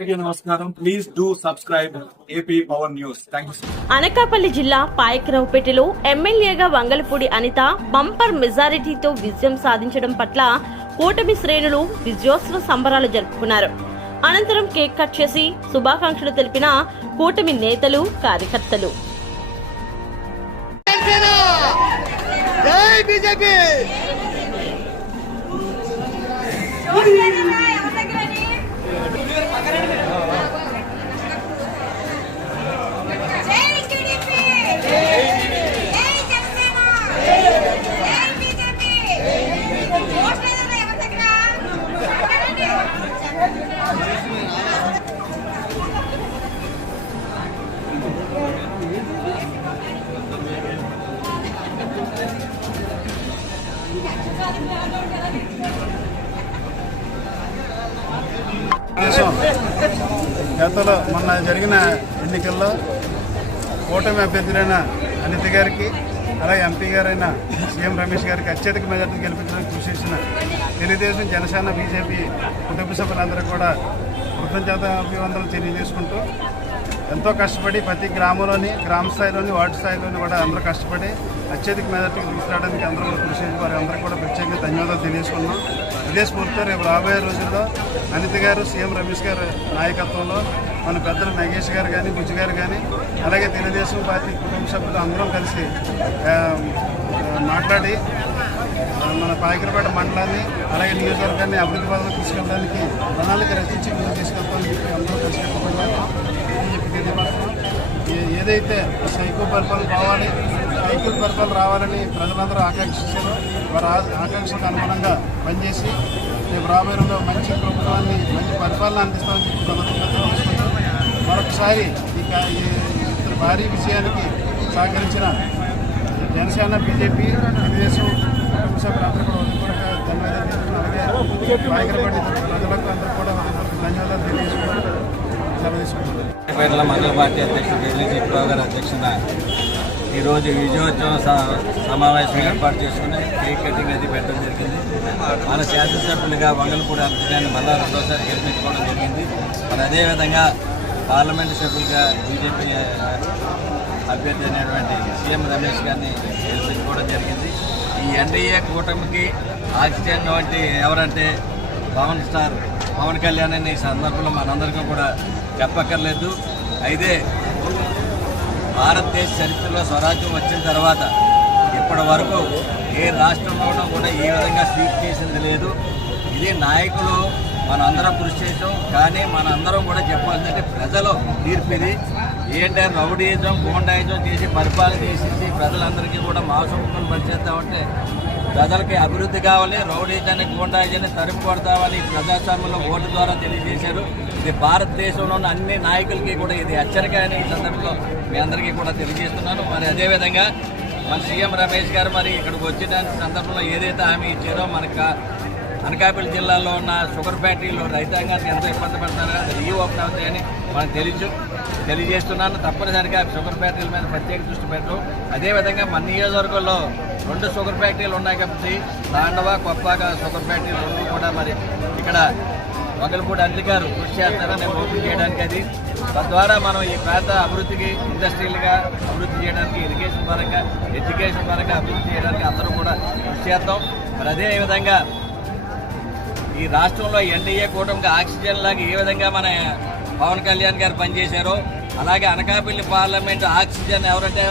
నమస్కారం. Please do subscribe AP power news. Thank you. Anakapalli జిల్లా పాయకరావుపేటలో ఎమ్మెల్యేగా వంగలపూడి అనిత బంపర్ మెజారిటీతో విజయం సాధించడం పట్ల కూటమి శ్రేణులు విజయోత్సవ సంబరాలు జరుపుకున్నారు. అనంతరం కేక్ కట్ చేసి శుభాకాంక్షలు తెలిపిన కూటమి నేతలు, కార్యకర్తలు. గతంలో మొన్న జరిగిన ఎన్నికల్లో కూటమి అభ్యర్థులైన అనిత గారికి, అలాగే ఎంపీ గారైన సీఎం రమేష్ గారికి అత్యధిక మెజార్టీ గెలిపించడానికి కృషి చేసిన తెలుగుదేశం, జనసేన, బీజేపీ కుటుంబ సభ్యులందరూ కూడా కృతజ్ఞతాభివందనలు తెలియజేసుకుంటూ ఎంతో కష్టపడి ప్రతి గ్రామంలోని, గ్రామ స్థాయిలోని, వార్డు స్థాయిలోని కూడా అందరూ కష్టపడి అత్యధిక మెజార్టీకి తీసుకురావడానికి అందరూ కూడా కృషి చేసి వారి అందరికీ కూడా ప్రత్యేకంగా ధన్యవాదాలు తెలియజేసుకున్నాం. ఇదే స్ఫూర్తితో రేపు రాబోయే రోజుల్లో అనిత గారు, సీఎం రమేష్ గారి నాయకత్వంలో మన పెద్దలు నగేష్ గారు కానీ, బుజ్జి గారు కానీ, అలాగే తెలుగుదేశం పార్టీ కుటుంబ సభ్యులు అందరం కలిసి మాట్లాడి మన పాయకరపేట మండలాన్ని, అలాగే నియోజకవర్గాన్ని అభివృద్ధి పదంలో తీసుకెళ్ళడానికి ప్రణాళిక రచించి ముందుకు తీసుకెళ్తామని చెప్పి అందరూ కలిసి తెలియపడుతున్నాం. ఏదైతే సైకో పరిపాలన కావాలి, సైకిల్ పరిపాలన రావాలని ప్రజలందరూ ఆకాంక్షించారో వారి ఆకాంక్షలకు అనుగుణంగా పనిచేసి రేపు రాబోయేలో మంచి ప్రభుత్వాన్ని, మంచి పరిపాలన అందిస్తామని చెప్పి తీసుకుంటాం. మరొకసారి ఇతర భారీ విజయానికి సహకరించిన జనసేన, బీజేపీ, తెలుగుదేశం కుటుంబ సభ్యులందరూ కూడా ధన్యవాదాలు. అలాగే పాయకరపేట ప్రజలకు అందరూ కూడా ధన్యవాదాలు తెలియజేసుకుంటూ సెలవు తీసుకుంటున్నారు. పేటల మండల పార్టీ అధ్యక్షుడు ఢిల్లీ చిట్రావు గారి అధ్యక్షన ఈరోజు విజయోత్సవం సమావేశం ఏర్పాటు చేసుకుని కేక్ కటింగ్ అది పెట్టడం జరిగింది. మన శాసనసభ్యులుగా వంగలపూడి అనితని మళ్ళా రెండోసారి గెలిపించుకోవడం జరిగింది. మరి అదేవిధంగా పార్లమెంటు సభ్యులుగా బీజేపీ అభ్యర్థి అయినటువంటి సీఎం రమేష్ గారిని గెలిపించుకోవడం జరిగింది. ఈ ఎన్డీఏ కూటమికి ఆక్సిజన్ వంటి ఎవరంటే పవన్ కళ్యాణ్ అనే ఈ సందర్భంలో మనందరికీ కూడా చెప్పక్కర్లేదు. అయితే భారతదేశ చరిత్రలో స్వరాజ్యం వచ్చిన తర్వాత ఇప్పటి వరకు ఏ రాష్ట్రంలోనూ కూడా ఈ విధంగా స్వీప్ చేసింది లేదు. ఇది నాయకులు మనందరం కృషి చేసాం, కానీ మనందరం కూడా చెప్పాల్సిందంటే ప్రజలు తీర్పు ఇది. ఏంటంటే రౌడీజం, గూండాయిజం చేసి పరిపాలన చేసేసి ప్రజలందరికీ కూడా మాంసముఖం పనిచేస్తామంటే ప్రజలకి అభివృద్ధి కావాలి, రౌడీజాన్ని, గూండాయిజాన్ని తరిమి కొడతామని ప్రజాస్వామ్యంలో ఓటు ద్వారా తెలియజేశారు. ఇది భారతదేశంలో ఉన్న అన్ని నాయకులకి కూడా ఇది హెచ్చరిక అని ఈ సందర్భంలో మీ అందరికీ కూడా తెలియజేస్తున్నాను. మరి అదేవిధంగా మన సీఎం రమేష్ గారు మరి ఇక్కడికి వచ్చిన సందర్భంలో ఏదైతే హామీ ఇచ్చారో మనకు అనకాపల్లి జిల్లాలో ఉన్న షుగర్ ఫ్యాక్టరీలో రైతాంగానికి ఎంతో ఇబ్బంది పడతారో అది రీఓపెన్ అవుతాయని మనకు తెలియజేస్తున్నాను. తప్పనిసరిగా షుగర్ ఫ్యాక్టరీల మీద ప్రత్యేక దృష్టి పెట్టడం. అదేవిధంగా మన నియోజకవర్గంలో 2 షుగర్ ఫ్యాక్టరీలు ఉన్నాయి కాబట్టి తాండవ, కొప్పాక షుగర్ ఫ్యాక్టరీలు 2 కూడా మరి ఇక్కడ వంగలపూడి అనిత గారు కృషి చేస్తారని ఓపెన్ చేయడానికి. అది తద్వారా మనం ఈ ప్రాంత అభివృద్ధికి, ఇండస్ట్రియల్గా అభివృద్ధి చేయడానికి, ఇరిగేషన్ పరంగా, ఎడ్యుకేషన్ పరంగా అభివృద్ధి చేయడానికి అందరూ కూడా కృషి చేస్తాం. మరి అదేవిధంగా ఈ రాష్ట్రంలో ఎన్డీఏ కూటమికి ఆక్సిజన్ లాగా ఏ విధంగా మన పవన్ కళ్యాణ్ గారు పనిచేశారో అలాగే అనకాపల్లి పార్లమెంట్ ఆక్సిజన్ ఎవరంటే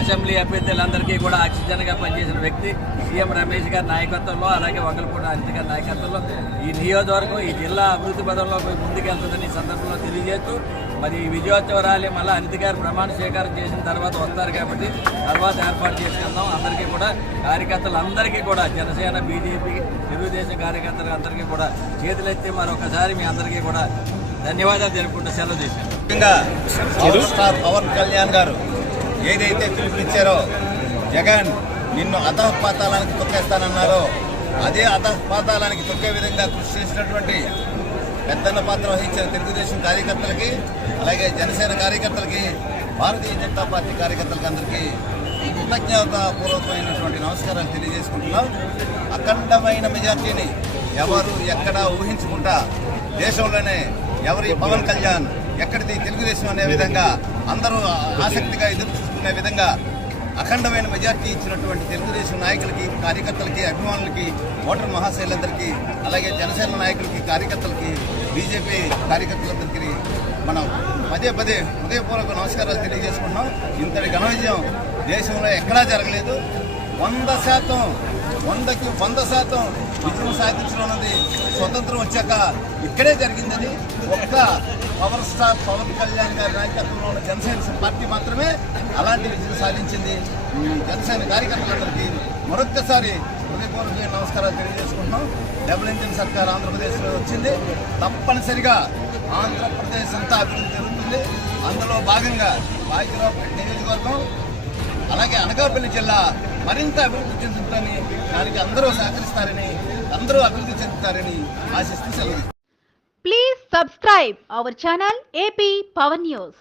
అసెంబ్లీ అభ్యర్థులందరికీ కూడా ఆక్సిజన్గా పనిచేసిన వ్యక్తి సీఎం రమేష్ గారి నాయకత్వంలో, అలాగే వంగలపూడి అనిత గారి నాయకత్వంలో ఈ నియోజకవర్గం, ఈ జిల్లా అభివృద్ధి పదంలో ముందుకెళ్తుందని ఈ సందర్భంలో తెలియజేస్తూ మరి ఈ విజయోత్సవ ర్యాలీ మళ్ళీ అనిత గారు ప్రమాణ స్వీకారం చేసిన తర్వాత వస్తారు కాబట్టి తర్వాత ఏర్పాటు చేసుకుందాం. అందరికీ కూడా కార్యకర్తలందరికీ కూడా జనసేన, బీజేపీ, తెలుగుదేశం కార్యకర్తలు అందరికీ కూడా చేతులెత్తి మరొకసారి మీ అందరికీ కూడా ధన్యవాదాలు తెలుపుకుంటూ సెలవు చేశాను. ముఖ్యంగా పవన్ కళ్యాణ్ గారు ఏదైతే పిలుపునిచ్చారో, జగన్ నిన్ను అధఃపాతాళానికి తొక్కేస్తానన్నారో అదే అధఃపాతాళానికి తొక్కే విధంగా కృషి చేసినటువంటి పెద్దన్న పాత్ర వహించిన తెలుగుదేశం కార్యకర్తలకి, అలాగే జనసేన కార్యకర్తలకి, భారతీయ జనతా పార్టీ కార్యకర్తలకి అందరికీ కృతజ్ఞతాపూర్వకమైనటువంటి నమస్కారాలు తెలియజేసుకుంటున్నాం. అఖండమైన మెజార్టీని ఎవరు ఎక్కడా ఊహించుకుంటా దేశంలోనే ఎవరి పవన్ కళ్యాణ్, ఎక్కడిది తెలుగుదేశం అనే విధంగా అందరూ ఆసక్తిగా ఎదురు చూసుకునే విధంగా అఖండమైన మెజార్టీ ఇచ్చినటువంటి తెలుగుదేశం నాయకులకి, కార్యకర్తలకి, అభిమానులకి, ఓటర్ మహాశైలందరికీ, అలాగే జనసేన నాయకులకి, కార్యకర్తలకి, బీజేపీ కార్యకర్తలందరికీ మనం పదే హృదయపూర్వక నమస్కారాలు తెలియజేసుకుంటున్నాం. ఇంతటి ఘన విజయం దేశంలో ఎక్కడా జరగలేదు. 100% 100కి 100% విజయం సాధించడం అన్నది స్వతంత్రం వచ్చాక ఇక్కడే జరిగిందని ఒక్క పవర్ స్టార్ పవన్ కళ్యాణ్ గారి నాయకత్వంలో ఉన్న జనసేన పార్టీ మాత్రమే అలాంటి విజయం సాధించింది. జనసేన కార్యకర్తలందరికీ మరొక్కసారి హృదయపూర్వక నమస్కారాలు తెలియజేసుకుంటున్నాం. డబుల్ ఇంజిన్ సర్కార్ ఆంధ్రప్రదేశ్లో వచ్చింది. తప్పనిసరిగా ఆంధ్రప్రదేశ్ అంతా అభివృద్ధి జరుగుతుంది. అందులో భాగంగా పాయకరావుపేట నియోజకవర్గం అలాగే అనకాపల్లి జిల్లా మరింత అభివృద్ధి చెందుతుందని, దానికి అందరూ సహకరిస్తారని, అందరూ అభివృద్ధి చెందుతారని ఆశిస్తూ సెలవు. Please subscribe our channel AP Power News.